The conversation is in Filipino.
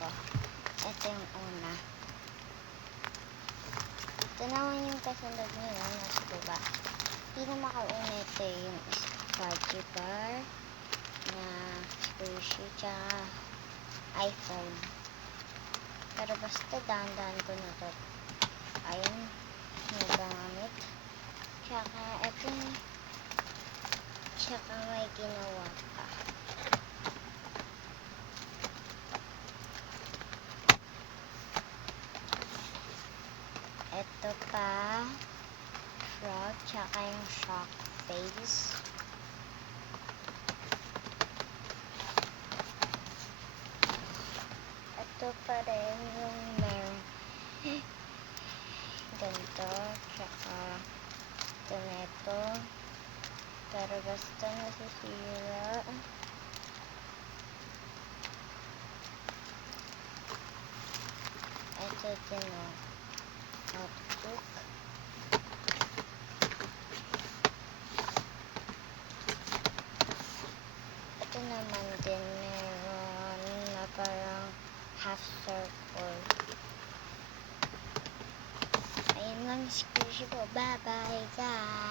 ko. Ito yung una. Ito naman yung kasunod nyo, no? Nasa baba. Pinamakauna ito yung Fudgy Bar na squishy tsaka iPhone. Pero basta dahan-dahan ko na ito. Ayun, nagamit. Tsaka ito yung tsaka may ginawa pa. Ito pa frog, tsaka yung shock face. Ito pa rin yung ganito, tsaka ito neto. Pero basta nasisira. Ito din o. Notebook. Ito naman din meron na parang half circle. Ayun lang, squishy po. Bye bye guys!